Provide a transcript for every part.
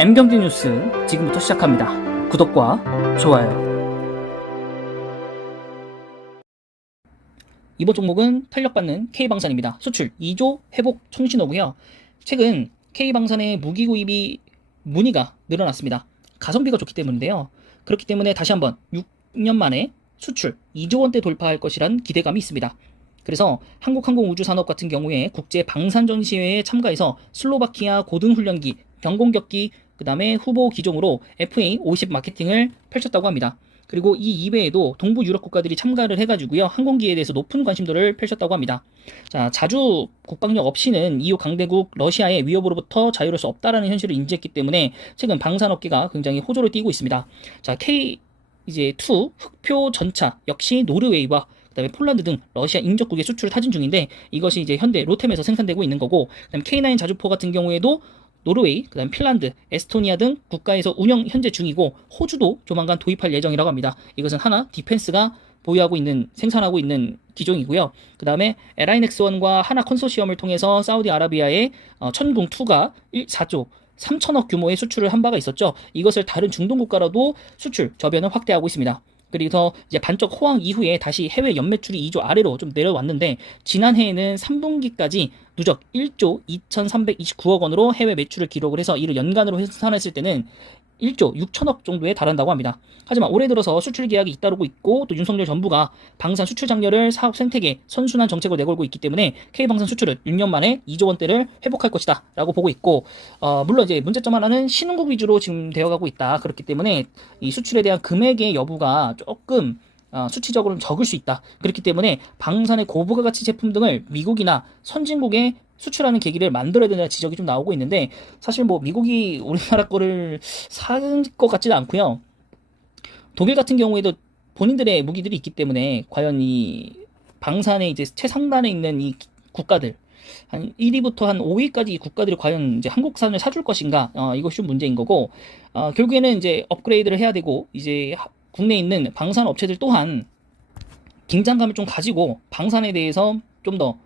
M경제 뉴스 지금부터 시작합니다. 구독과 좋아요. 이번 종목은 탄력받는 K방산입니다. 수출 2조 회복 청신호고요. 최근 K방산의 무기 구입이 문의가 늘어났습니다. 가성비가 좋기 때문인데요. 그렇기 때문에 다시 한번 6년 만에 수출 2조 원대 돌파할 것이란 기대감이 있습니다. 그래서 한국항공우주산업 같은 경우에 국제 방산 전시회에 참가해서 슬로바키아 고등훈련기, 경공격기, 그 다음에 후보 기종으로 FA50 마케팅을 펼쳤다고 합니다. 그리고 이 이외에도 동부 유럽 국가들이 참가를 해가지고요, 항공기에 대해서 높은 관심도를 펼쳤다고 합니다. 자, 자주 국방력 없이는 이후 강대국 러시아의 위협으로부터 자유로울 수 없다라는 현실을 인지했기 때문에 최근 방산업계가 굉장히 호조를 띄고 있습니다. 자, K2 흑표 전차 역시 노르웨이와 그다음에 폴란드 등 러시아 인접국에 수출을 타진 중인데, 이것이 이제 현대 로템에서 생산되고 있는 거고, 그다음에 K9 자주포 같은 경우에도 노르웨이, 그다음 핀란드, 에스토니아 등 국가에서 운영 현재 중이고, 호주도 조만간 도입할 예정이라고 합니다. 이것은 하나 디펜스가 보유하고 있는, 생산하고 있는 기종이고요. 그 다음에 LI넥스1과 하나 컨소시엄을 통해서 사우디아라비아의 천궁2가 4조 3천억 규모의 수출을 한 바가 있었죠. 이것을 다른 중동 국가로도 수출 저변을 확대하고 있습니다. 그래서 이제 반쪽 호황 이후에 다시 해외 연매출이 2조 아래로 좀 내려왔는데, 지난해에는 3분기까지 누적 1조 2,329억 원으로 해외 매출을 기록을 해서 이를 연간으로 환산했을 때는 1조 6천억 정도에 달한다고 합니다. 하지만 올해 들어서 수출 계약이 잇따르고 있고, 또 윤석열 정부가 방산 수출 장려를 사업 생태계 선순환 정책으로 내걸고 있기 때문에 K방산 수출은 6년 만에 2조 원대를 회복할 것이다 라고 보고 있고, 물론 이제 문제점 하나는 신흥국 위주로 지금 되어가고 있다. 그렇기 때문에 이 수출에 대한 금액의 여부가 조금 수치적으로는 적을 수 있다. 그렇기 때문에 방산의 고부가가치 제품 등을 미국이나 선진국에 수출하는 계기를 만들어야 된다는 지적이 좀 나오고 있는데, 사실 뭐 미국이 우리나라 거를 살 것 같지는 않고요. 독일 같은 경우에도 본인들의 무기들이 있기 때문에 과연 이 방산의 이제 최상단에 있는 이 국가들, 한 1위부터 한 5위까지 이 국가들이 과연 이제 한국산을 사줄 것인가, 이것이 좀 문제인 거고, 결국에는 이제 업그레이드를 해야 되고, 이제 국내에 있는 방산 업체들 또한 긴장감을 좀 가지고 방산에 대해서 좀 더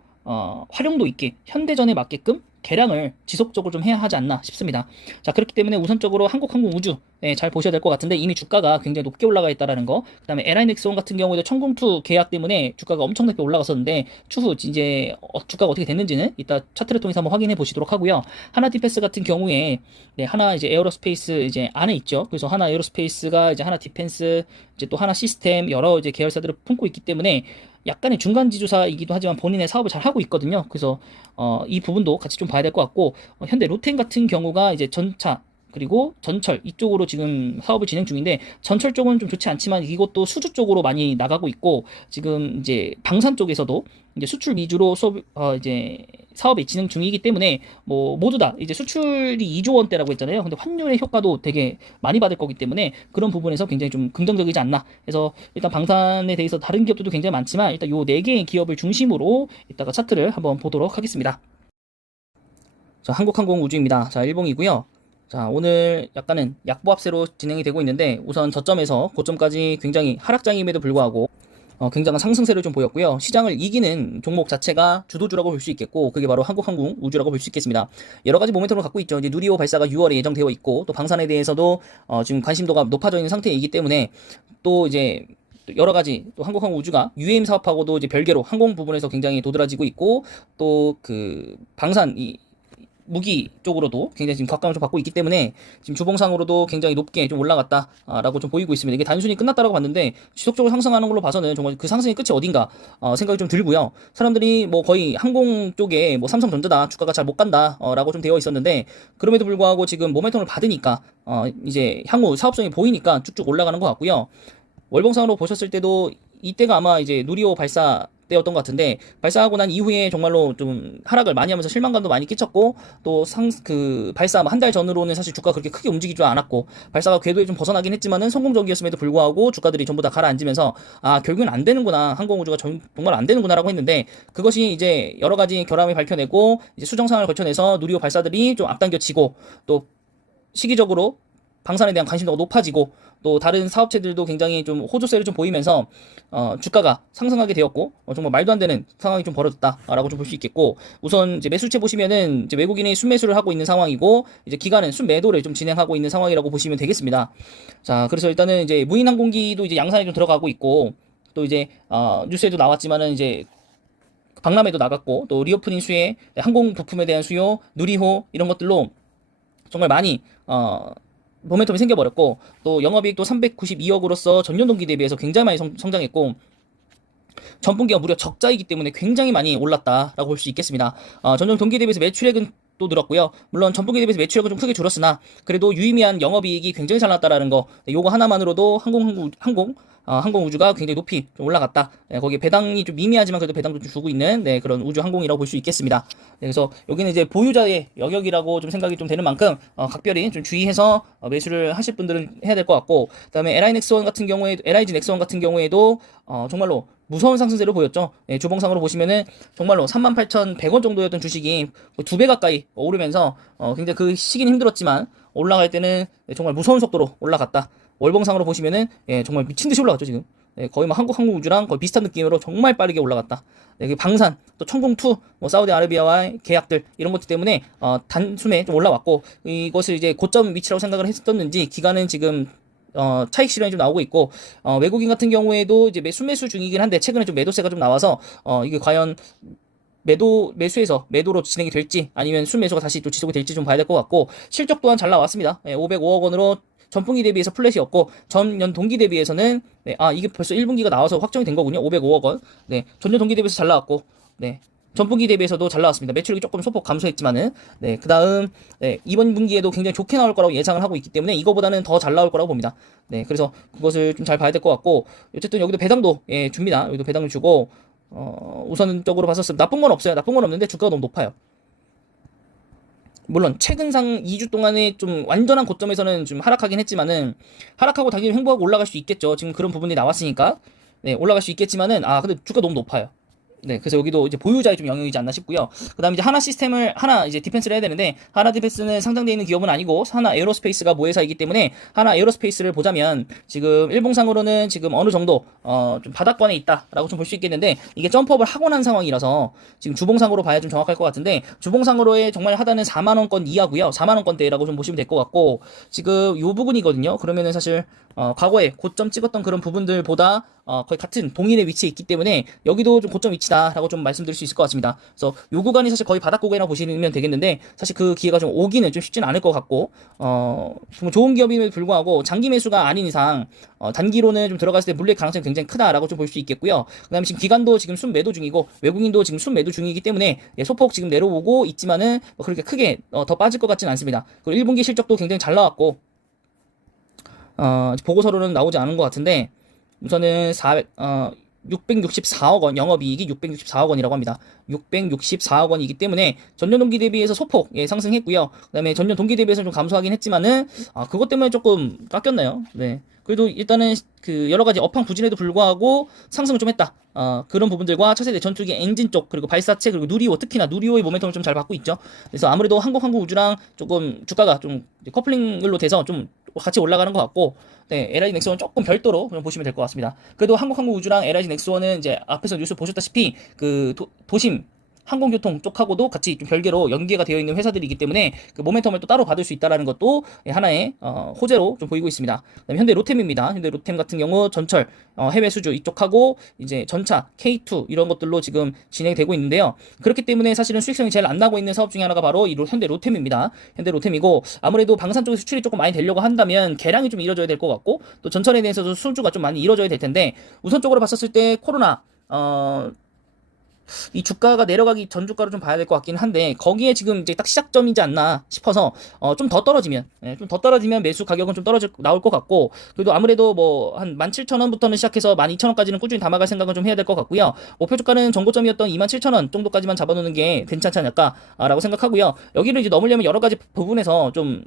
활용도 있게 현대전에 맞게끔 개량을 지속적으로 좀 해야 하지 않나 싶습니다. 자, 그렇기 때문에 우선적으로 한국항공우주 잘 보셔야 될 것 같은데, 이미 주가가 굉장히 높게 올라가 있다라는 거. 그다음에 LI넥스1 같은 경우에도 천궁2 계약 때문에 주가가 엄청나게 올라갔었는데, 추후 이제 주가가 어떻게 됐는지는 이따 차트를 통해서 한번 확인해 보시도록 하고요. 하나 디펜스 같은 경우에 하나 이제 에어로스페이스 이제 안에 있죠. 그래서 하나 에어로스페이스가 이제 하나 디펜스, 이제 또 하나 시스템, 여러 이제 계열사들을 품고 있기 때문에 약간의 중간 지주사이기도 하지만 본인의 사업을 잘 하고 있거든요. 그래서 이 부분도 같이 좀 봐야 될 것 같고, 현대 로템 같은 경우가 이제 전차 그리고 전철 이쪽으로 지금 사업을 진행 중인데, 전철 쪽은 좀 좋지 않지만 이것도 수주 쪽으로 많이 나가고 있고, 지금 이제 방산 쪽에서도 이제 수출 위주로 이제 사업이 진행 중이기 때문에 뭐 모두 다 이제 수출이 2조 원대라고 했잖아요. 근데 환율의 효과도 되게 많이 받을 거기 때문에 그런 부분에서 굉장히 좀 긍정적이지 않나. 그래서 일단 방산에 대해서 다른 기업들도 굉장히 많지만 일단 요 4개의 기업을 중심으로 이따가 차트를 한번 보도록 하겠습니다. 자, 한국항공우주입니다. 자, 일봉이고요. 자, 오늘 약간은 약보합세로 진행이 되고 있는데, 우선 저점에서 고점까지 굉장히 하락장임에도 불구하고 굉장한 상승세를 좀 보였고요. 시장을 이기는 종목 자체가 주도주라고 볼 수 있겠고, 그게 바로 한국항공우주라고 볼 수 있겠습니다. 여러 가지 모멘텀을 갖고 있죠. 이제 누리호 발사가 6월에 예정되어 있고, 또 방산에 대해서도 지금 관심도가 높아져 있는 상태이기 때문에, 또 이제 여러 가지, 또 한국항공우주가 UAM 사업하고도 이제 별개로 항공 부분에서 굉장히 도드라지고 있고, 또 그 방산 무기 쪽으로도 굉장히 지금 각광을 좀 받고 있기 때문에 지금 주봉상으로도 굉장히 높게 좀 올라갔다라고 좀 보이고 있습니다. 이게 단순히 끝났다라고 봤는데, 지속적으로 상승하는 걸로 봐서는 정말 그 상승의 끝이 어딘가 생각이 좀 들고요. 사람들이 뭐 거의 항공 쪽에 뭐 삼성전자다, 주가가 잘 못 간다 라고 좀 되어 있었는데, 그럼에도 불구하고 지금 모멘텀을 받으니까 이제 향후 사업성이 보이니까 쭉쭉 올라가는 것 같고요. 월봉상으로 보셨을 때도 이때가 아마 이제 누리호 발사 때였던 것 같은데, 발사하고 난 이후에 정말로 좀 하락을 많이 하면서 실망감도 많이 끼쳤고, 또 발사 한 달 전으로는 사실 주가가 그렇게 크게 움직이지 않았고, 발사가 궤도에 좀 벗어나긴 했지만은 성공적이었음에도 불구하고 주가들이 전부 다 가라앉으면서, 결국엔 안 되는구나, 항공우주가 정말 안 되는구나라고 했는데, 그것이 이제 여러 가지 결함을 밝혀내고 이제 수정상을 거쳐내서 누리호 발사들이 좀 앞당겨치고, 또 시기적으로 방산에 대한 관심도가 높아지고, 또 다른 사업체들도 굉장히 좀 호조세를 좀 보이면서 주가가 상승하게 되었고 정말 말도 안 되는 상황이 좀 벌어졌다라고 좀 볼 수 있겠고, 우선 이제 매수채 보시면은 이제 외국인이 순매수를 하고 있는 상황이고 이제 기관은 순매도를 좀 진행하고 있는 상황이라고 보시면 되겠습니다. 자, 그래서 일단은 이제 무인항공기도 이제 양산에 좀 들어가고 있고, 또 이제 뉴스에도 나왔지만은 이제 박람회도 나갔고, 또 리오프닝 수혜, 항공 부품에 대한 수요, 누리호 이런 것들로 정말 많이 모멘텀이 생겨버렸고, 또 영업이익도 392억으로서 전년 동기 대비해서 굉장히 많이 성장했고, 전분기가 무려 적자이기 때문에 굉장히 많이 올랐다라고 볼 수 있겠습니다. 전년 동기 대비해서 매출액은 또 늘었고요. 물론 전분기 대비해서 매출액은 좀 크게 줄었으나 그래도 유의미한 영업이익이 굉장히 잘 나왔다라는 거, 요거 하나만으로도 항공우주가 굉장히 높이 좀 올라갔다. 네, 거기에 배당이 좀 미미하지만 그래도 배당도 좀 주고 있는 그런 우주항공이라고 볼 수 있겠습니다. 네, 그래서 여기는 이제 보유자의 영역이라고 좀 생각이 좀 되는 만큼 각별히 좀 주의해서 매수를 하실 분들은 해야 될 것 같고, 그다음에 LIG 넥스원 같은 경우에도 정말로 무서운 상승세를 보였죠. 네, 주봉상으로 보시면은 정말로 38,100원 정도였던 주식이 2배 가까이 오르면서 굉장히 그 시기는 힘들었지만 올라갈 때는 정말 무서운 속도로 올라갔다. 월봉상으로 보시면은 정말 미친 듯이 올라갔죠 지금. 거의 뭐 한국항공우주랑 거의 비슷한 느낌으로 정말 빠르게 올라갔다. 방산, 또 천공투, 뭐 사우디아라비아와의 계약들 이런 것들 때문에 단숨에 좀 올라왔고, 이것을 이제 고점 위치라고 생각을 했었는지 기간은 지금 차익 실현이 좀 나오고 있고, 외국인 같은 경우에도 이제 순매수 중이긴 한데 최근에 좀 매도세가 좀 나와서 이게 과연 매수에서 매도로 진행이 될지 아니면 순매수가 다시 또 지속이 될지 좀 봐야 될 것 같고, 실적 또한 잘 나왔습니다. 505억 원으로 전분기 대비해서 플랫이었고, 전년 동기 대비해서는 이게 벌써 1분기가 나와서 확정이 된 거군요. 505억 원. 네, 전년 동기 대비해서 잘 나왔고, 네, 전분기 대비해서도 잘 나왔습니다. 매출액이 조금 소폭 감소했지만은, 네, 그다음 이번 분기에도 굉장히 좋게 나올 거라고 예상을 하고 있기 때문에 이거보다는 더 잘 나올 거라고 봅니다. 네, 그래서 그것을 좀 잘 봐야 될 것 같고, 어쨌든 여기도 배당도 줍니다. 여기도 배당을 주고, 우선적으로 봤었을 때 나쁜 건 없어요. 나쁜 건 없는데 주가가 너무 높아요. 물론 최근상 2주 동안에 좀 완전한 고점에서는 좀 하락하긴 했지만은, 하락하고 당연히 횡보하고 올라갈 수 있겠죠. 지금 그런 부분이 나왔으니까. 네, 올라갈 수 있겠지만은 근데 주가 너무 높아요. 네, 그래서 여기도 이제 보유자의 좀 영역이지 않나 싶고요. 그다음에 이제 하나 이제 디펜스를 해야 되는데, 하나 디펜스는 상장되어 있는 기업은 아니고 하나 에어로스페이스가 모회사이기 때문에 하나 에어로스페이스를 보자면 지금 일봉상으로는 지금 어느 정도 좀 바닥권에 있다라고 좀 볼 수 있겠는데, 이게 점프업을 하고 난 상황이라서 지금 주봉상으로 봐야 좀 정확할 것 같은데, 주봉상으로의 정말 하단은 4만 원권 이하고요. 4만 원권대라고 좀 보시면 될 것 같고, 지금 요 부분이거든요. 그러면은 사실 과거에 고점 찍었던 그런 부분들보다 거의 같은 동일의 위치에 있기 때문에 여기도 좀 고점 위치다라고 좀 말씀드릴 수 있을 것 같습니다. 그래서 요 구간이 사실 거의 바닥 구간이라고 보시면 되겠는데, 사실 그 기회가 좀 오기는 좀 쉽지는 않을 것 같고, 정말 좋은 기업임에도 불구하고 장기 매수가 아닌 이상 단기로는 좀 들어갔을 때 물릴 가능성이 굉장히 크다라고 좀 볼 수 있겠고요. 그다음에 지금 기관도 지금 순매도 중이고 외국인도 지금 순매도 중이기 때문에 소폭 지금 내려오고 있지만은 뭐 그렇게 크게 더 빠질 것 같지는 않습니다. 그리고 1분기 실적도 굉장히 잘 나왔고, 보고서로는 나오지 않은 것 같은데, 우선은 664억 원, 영업이익이 664억 원이라고 합니다. 664억 원이기 때문에 전년 동기 대비해서 소폭 상승했고요. 그다음에 전년 동기 대비해서 좀 감소하긴 했지만은 그것 때문에 조금 깎였나요? 네. 그래도 일단은 그 여러 가지 업황 부진에도 불구하고 상승을 좀 했다. 그런 부분들과 차세대 전투기 엔진 쪽, 그리고 발사체, 그리고 누리호, 특히나 누리호의 모멘텀을 좀 잘 받고 있죠. 그래서 아무래도 항공우주랑 조금 주가가 좀 커플링으로 돼서 좀 같이 올라가는 것 같고, 네, LIG 넥스원 조금 별도로 그냥 보시면 될 것 같습니다. 그래도 항공우주랑 LIG 넥스원은 이제 앞에서 뉴스 보셨다시피 그 도심 항공교통 쪽하고도 같이 좀 별개로 연계가 되어 있는 회사들이기 때문에 그 모멘텀을 또 따로 받을 수 있다라는 것도 하나의 호재로 좀 보이고 있습니다. 그다음에 현대 로템입니다. 현대 로템 같은 경우 전철, 해외 수주 이쪽하고 이제 전차, K2 이런 것들로 지금 진행이 되고 있는데요. 그렇기 때문에 사실은 수익성이 제일 안 나고 있는 사업 중에 하나가 바로 이 현대 로템입니다. 현대 로템이고, 아무래도 방산 쪽에 수출이 조금 많이 되려고 한다면 개량이 좀 이루어져야 될 것 같고, 또 전철에 대해서도 수주가 좀 많이 이루어져야 될 텐데, 우선적으로 봤었을 때 코로나 이 주가가 내려가기 전 주가로 좀 봐야 될 것 같긴 한데, 거기에 지금 이제 딱 시작점이지 않나 싶어서 좀 더 떨어지면 매수 가격은 좀 나올 것 같고, 그래도 아무래도 뭐 한 17,000원부터는 시작해서 12,000원까지는 꾸준히 담아갈 생각은 좀 해야 될 것 같고요. 목표 주가는 전고점이었던 27,000원 정도까지만 잡아놓는 게 괜찮지 않을까라고 생각하고요. 여기를 이제 넘으려면 여러 가지 부분에서 좀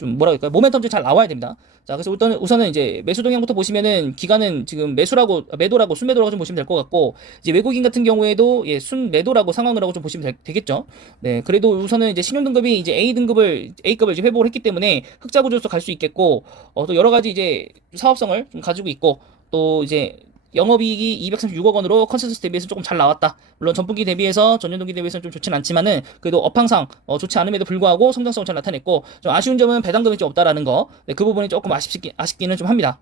좀 뭐라 그럴까요? 모멘텀 좀 잘 나와야 됩니다. 자, 그래서 우선은 이제 매수 동향부터 보시면은 기간은 지금 매도라고 순매도라고 좀 보시면 될 것 같고, 이제 외국인 같은 경우에도 예, 순매도라고 상황을 하고 좀 보시면 되겠죠. 네, 그래도 우선은 이제 신용등급이 이제 A급을 이제 회복을 했기 때문에 흑자 구조로서 갈 수 있겠고, 또 여러 가지 이제 사업성을 좀 가지고 있고, 또 이제 영업이익이 236억 원으로 컨센서스 대비해서 조금 잘 나왔다. 물론 전분기 대비해서 전년동기 대비해서는 좀 좋진 않지만은 그래도 업황상 좋지 않음에도 불구하고 성장성을 잘 나타냈고, 좀 아쉬운 점은 배당금이 좀 없다라는 거. 네, 그 부분이 조금 아쉽기는 좀 합니다.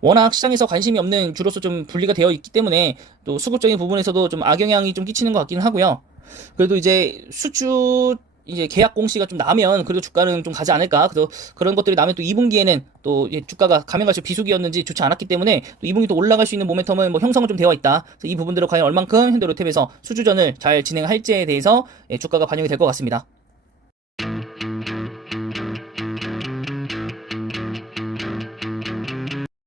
워낙 시장에서 관심이 없는 주로서 좀 분리가 되어 있기 때문에 또 수급적인 부분에서도 좀 악영향이 좀 끼치는 것 같기는 하고요. 그래도 이제 수주 이제 계약 공시가 좀 나면 그래도 주가는 좀 가지 않을까. 그래서 그런 것들이 나면 또 2분기에는 또 주가가 가면 갈수록 비수기였는지 좋지 않았기 때문에 또 2분기 또 올라갈 수 있는 모멘텀은 뭐 형성은 좀 되어 있다. 그래서 이 부분들을 과연 얼만큼 현대로템에서 수주전을 잘 진행할지에 대해서 주가가 반영이 될 것 같습니다.